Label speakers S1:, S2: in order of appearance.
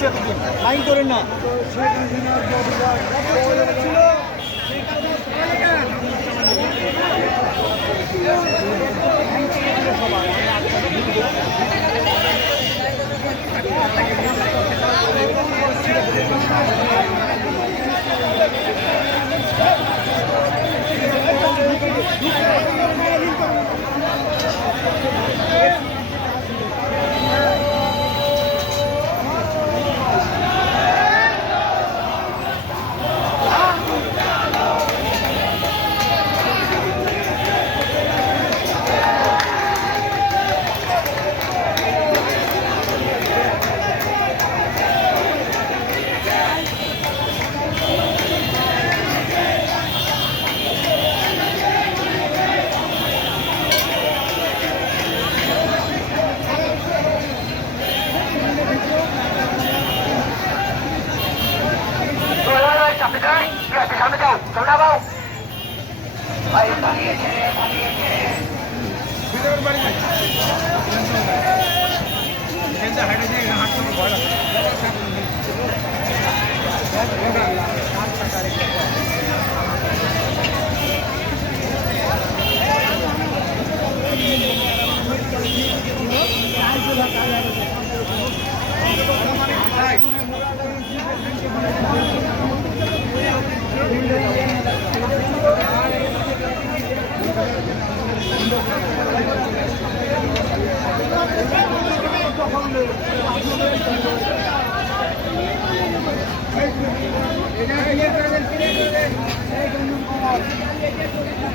S1: গেছে এতদিন আইন করেন না Thank you. শোনাবো ভাই পালিয়েছে পালিয়েছে
S2: Thank you. やった